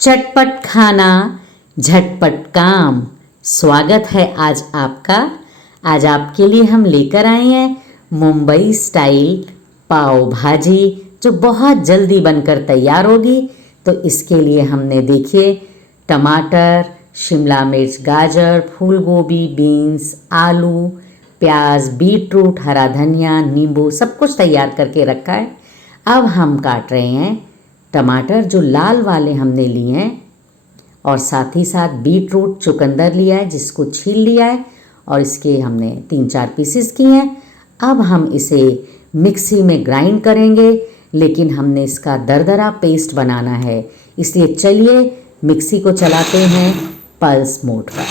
चटपट खाना झटपट काम। स्वागत है आज आपका। आज आपके लिए हम लेकर आए हैं मुंबई स्टाइल पाव भाजी, जो बहुत जल्दी बनकर तैयार होगी। तो इसके लिए हमने देखिए टमाटर, शिमला मिर्च, गाजर, फूल गोभी, बीन्स, आलू, प्याज, बीटरूट, हरा धनिया, नींबू सब कुछ तैयार करके रखा है। अब हम काट रहे हैं टमाटर, जो लाल वाले हमने लिए हैं, और साथ ही साथ बीटरूट चुकंदर लिया है जिसको छील लिया है और इसके हमने 3-4 पीसेस किए हैं। अब हम इसे मिक्सी में ग्राइंड करेंगे, लेकिन हमने इसका दरदरा पेस्ट बनाना है, इसलिए चलिए मिक्सी को चलाते हैं पल्स मोड पर।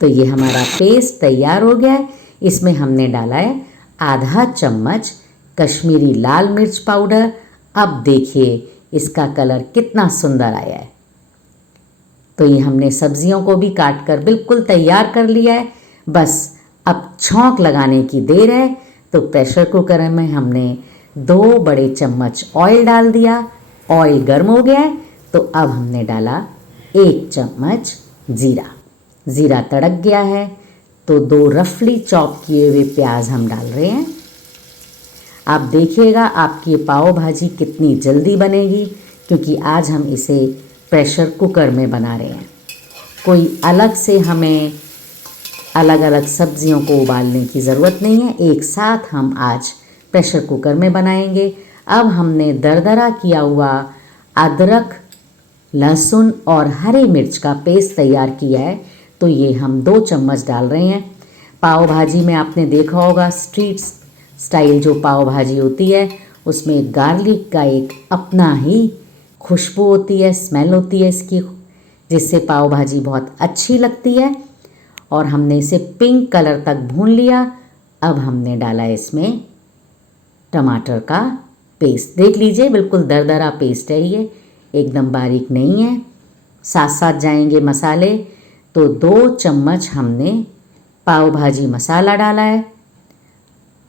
तो ये हमारा पेस्ट तैयार हो गया है। इसमें हमने डाला है आधा चम्मच कश्मीरी लाल मिर्च पाउडर। अब देखिए इसका कलर कितना सुंदर आया है। तो ये हमने सब्जियों को भी काट कर बिल्कुल तैयार कर लिया है, बस अब छौंक लगाने की देर है। तो प्रेशर कुकर में हमने 2 बड़े चम्मच ऑयल डाल दिया। ऑयल गर्म हो गया है तो अब हमने डाला 1 चम्मच जीरा। ज़ीरा तड़क गया है तो 2 रफली चॉप किए हुए प्याज हम डाल रहे हैं। आप देखिएगा आपकी ये पाव भाजी कितनी जल्दी बनेगी, क्योंकि आज हम इसे प्रेशर कुकर में बना रहे हैं। कोई अलग से हमें अलग अलग सब्जियों को उबालने की ज़रूरत नहीं है, एक साथ हम आज प्रेशर कुकर में बनाएंगे। अब हमने दरदरा किया हुआ अदरक, लहसुन और हरी मिर्च का पेस्ट तैयार किया है, तो ये हम 2 चम्मच डाल रहे हैं। पाव भाजी में आपने देखा होगा स्ट्रीट स्टाइल जो पाव भाजी होती है, उसमें गार्लिक का एक अपना ही खुशबू होती है, स्मेल होती है इसकी, जिससे पाव भाजी बहुत अच्छी लगती है। और हमने इसे पिंक कलर तक भून लिया। अब हमने डाला इसमें टमाटर का पेस्ट। देख लीजिए बिल्कुल दरदरा पेस्ट है, ये एकदम बारीक नहीं है। साथ साथ जाएंगे मसाले। तो 2 चम्मच हमने पाव भाजी मसाला डाला है,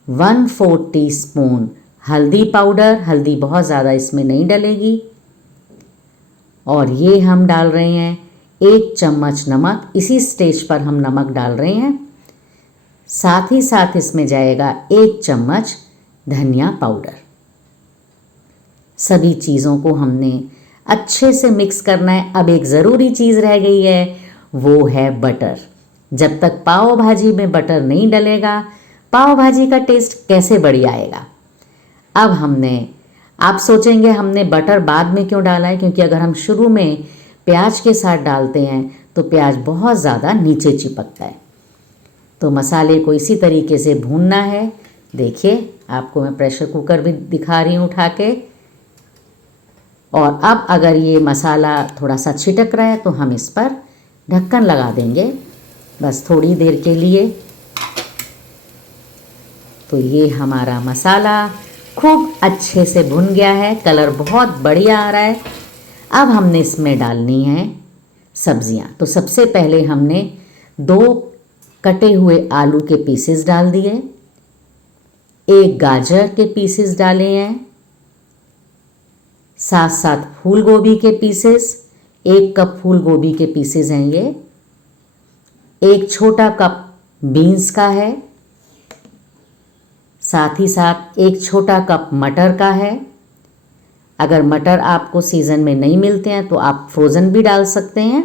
1/4 टीस्पून हल्दी पाउडर, हल्दी बहुत ज़्यादा इसमें नहीं डलेगी, और ये हम डाल रहे हैं 1 चम्मच नमक। इसी स्टेज पर हम नमक डाल रहे हैं। साथ ही साथ इसमें जाएगा 1 चम्मच धनिया पाउडर। सभी चीज़ों को हमने अच्छे से मिक्स करना है। अब एक ज़रूरी चीज़ रह गई है, वो है बटर। जब तक पाव भाजी में बटर नहीं डलेगा, पाव भाजी का टेस्ट कैसे बढ़िया आएगा। अब आप सोचेंगे हमने बटर बाद में क्यों डाला है, क्योंकि अगर हम शुरू में प्याज के साथ डालते हैं तो प्याज बहुत ज़्यादा नीचे चिपकता है। तो मसाले को इसी तरीके से भूनना है। देखिए आपको मैं प्रेशर कुकर भी दिखा रही हूँ उठा के। और अब अगर ये मसाला थोड़ा सा छिटक रहा है तो हम इस पर ढक्कन लगा देंगे, बस थोड़ी देर के लिए। तो ये हमारा मसाला खूब अच्छे से भुन गया है, कलर बहुत बढ़िया आ रहा है। अब हमने इसमें डालनी है सब्जियां। तो सबसे पहले हमने 2 कटे हुए आलू के पीसेस डाल दिए, 1 गाजर के पीसेस डाले हैं, साथ साथ फूल गोभी के पीसेस, 1 कप फूल गोभी के पीसेस हैं ये, 1 छोटा कप बीन्स का है, साथ ही साथ 1 छोटा कप मटर का है। अगर मटर आपको सीज़न में नहीं मिलते हैं तो आप फ्रोज़न भी डाल सकते हैं।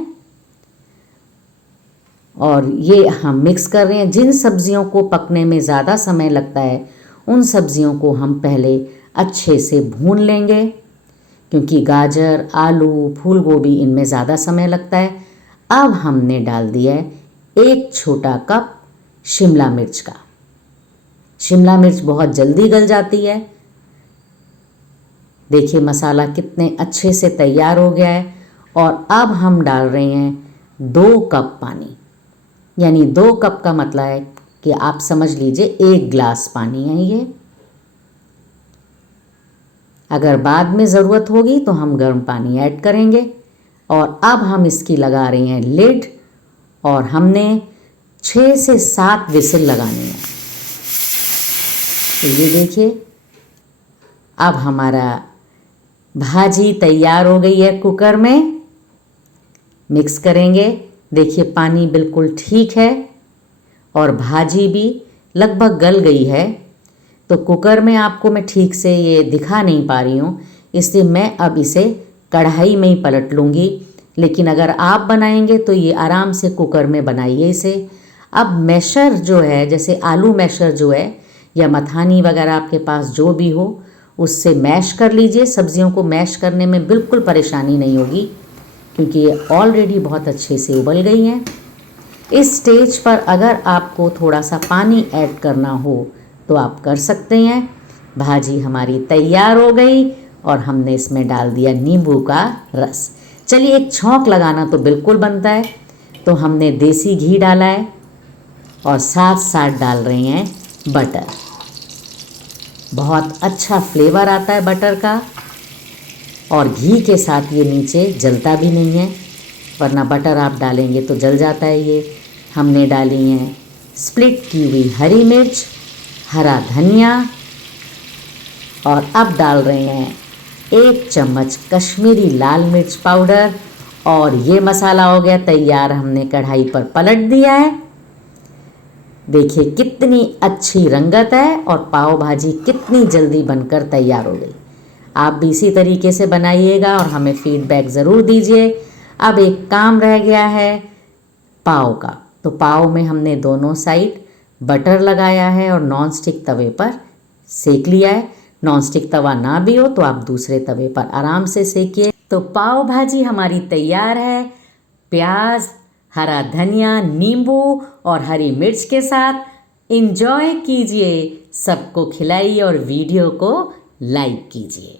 और ये हम मिक्स कर रहे हैं। जिन सब्जियों को पकने में ज़्यादा समय लगता है उन सब्जियों को हम पहले अच्छे से भून लेंगे, क्योंकि गाजर, आलू, फूल गोभी इनमें ज़्यादा समय लगता है। अब हमने डाल दिया है 1 छोटा कप शिमला मिर्च का। शिमला मिर्च बहुत जल्दी गल जाती है। देखिए मसाला कितने अच्छे से तैयार हो गया है। और अब हम डाल रहे हैं 2 कप पानी, यानी 2 कप का मतलब है कि आप समझ लीजिए 1 गिलास पानी है ये। अगर बाद में ज़रूरत होगी तो हम गर्म पानी ऐड करेंगे। और अब हम इसकी लगा रहे हैं लिड, और हमने 6 से 7 विसिल लगानी है। तो ये देखिए अब हमारा भाजी तैयार हो गई है। कुकर में मिक्स करेंगे। देखिए पानी बिल्कुल ठीक है और भाजी भी लगभग गल गई है। तो कुकर में आपको मैं ठीक से ये दिखा नहीं पा रही हूँ, इसलिए मैं अब इसे कढ़ाई में ही पलट लूँगी। लेकिन अगर आप बनाएंगे तो ये आराम से कुकर में बनाइए इसे। अब मैशर जो है, जैसे आलू मैशर जो है या मथानी वगैरह आपके पास जो भी हो, उससे मैश कर लीजिए। सब्जियों को मैश करने में बिल्कुल परेशानी नहीं होगी क्योंकि ये ऑलरेडी बहुत अच्छे से उबल गई हैं। इस स्टेज पर अगर आपको थोड़ा सा पानी ऐड करना हो तो आप कर सकते हैं। भाजी हमारी तैयार हो गई और हमने इसमें डाल दिया नींबू का रस। चलिए एक छौंक लगाना तो बिल्कुल बनता है, तो हमने देसी घी डाला है और साथ साथ डाल रहे हैं बटर। बहुत अच्छा फ्लेवर आता है बटर का और घी के साथ ये नीचे जलता भी नहीं है, वरना बटर आप डालेंगे तो जल जाता है ये। हमने डाली हैं स्प्लिट की हुई हरी मिर्च, हरा धनिया और अब डाल रहे हैं 1 चम्मच कश्मीरी लाल मिर्च पाउडर और ये मसाला हो गया तैयार। हमने कढ़ाई पर पलट दिया है। देखिए कितनी अच्छी रंगत है और पाव भाजी कितनी जल्दी बनकर तैयार हो गई। आप भी इसी तरीके से बनाइएगा और हमें फीडबैक ज़रूर दीजिए। अब एक काम रह गया है पाव का, तो पाव में हमने दोनों साइड बटर लगाया है और नॉन स्टिक तवे पर सेक लिया है। नॉन स्टिक तवा ना भी हो तो आप दूसरे तवे पर आराम से सेकिए। तो पाव भाजी हमारी तैयार है। प्याज, हरा धनिया, नींबू और हरी मिर्च के साथ एंजॉय कीजिए। सबको खिलाइए और वीडियो को लाइक कीजिए।